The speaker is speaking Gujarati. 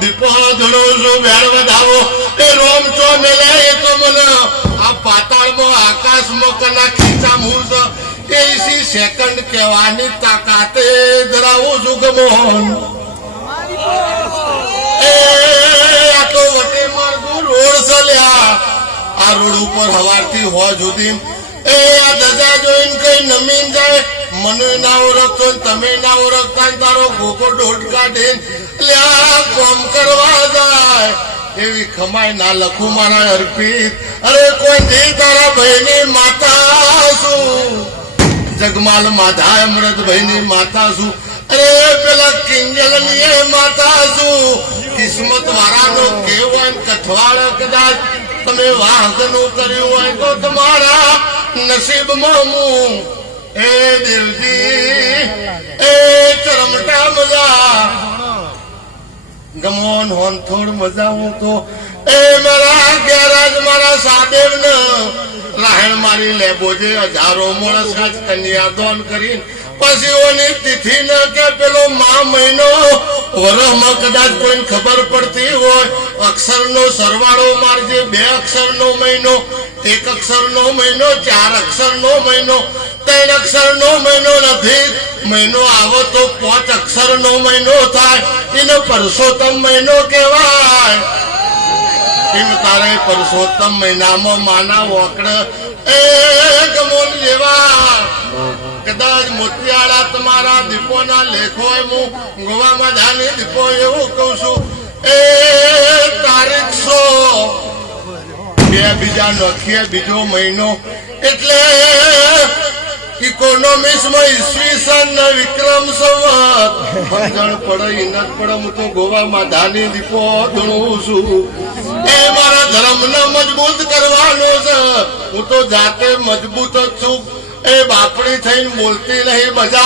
દીપો ધૂળો છું વેણ વધાવો. એ રોમ ચો મેલે, એ તો મને આ પાતાળમાં આકાશમાં કના ખીચા મૂળ એસી સેકન્ડ કહેવાની તાકાતે ધરાવું છું કે રોડ ચલ્યા આ રોડ ઉપર હવારથી હો જુદી. એ આ દજા જોઈને કઈ નમીન જાય. મને ના ઓળખતો તમે ના ઓળખતા તારો ગોગો ઢોટ કાઢે એવી ખમાય ના લખું મારા અર્પિત. અરે કોઈ નહીં તારા ભાઈની માતા શું? જગમાલ માધા અમૃતભાઈની માતા છું અરે પેલા કિંજલની માતા છું કિસ્મત વાળાનો કેવન કઠવાળ કદાચ. તમે વાહનું કર્યું હોય તો તમારા નસીબમાં હું. એ દેવજી, એ ચરમટા મજા. ગમોન હોન થોડ મજા હું તો. એ મારા ગેરાજ મારા સાબેર ને રાહણ મારી લેબો જે હજારો મોડસ કન્યા દોન કરીને. પછી ઓની તિથિ ન કે પેલો મા મહિનો વરહમાં કદાચ કોઈને ખબર પડતી હોય, અક્ષરનો સરવાળો મારજે, બે અક્ષરનો મહિનો, એક અક્ષરનો મહિનો, ચાર અક્ષરનો મહિનો, ત્રણ અક્ષરનો મહિનો નથી મહિનો આવો તો પાંચ અક્ષરનો મહિનો થાય. એનો પરસોત્તમ મહિનો કહેવાય. એમ તારે પરસોત્તમ મહિનામાં માના વોકડ. એ ગમોન મોતિયાળા તમારા દીપોના લેખો હું ગોવામાં ધાની દીપો એવું કહું છું. એ તારીખ સો. બે બીજા નખીએ બીજો મહિનો. એટલે ઇકોનોમિક્સમાં ઈસવીસન વિક્રમ સંવત. સમજણ પડે ઇનત પડે, હું તો ગોવામાં ધાની દીપો ધણું છું. એ મારા ધર્મને મજબૂત કરવાનો છે. હું તો જાતે મજબૂત જ છું. એ બાપડી થઈને બોલતી નહીં બજાર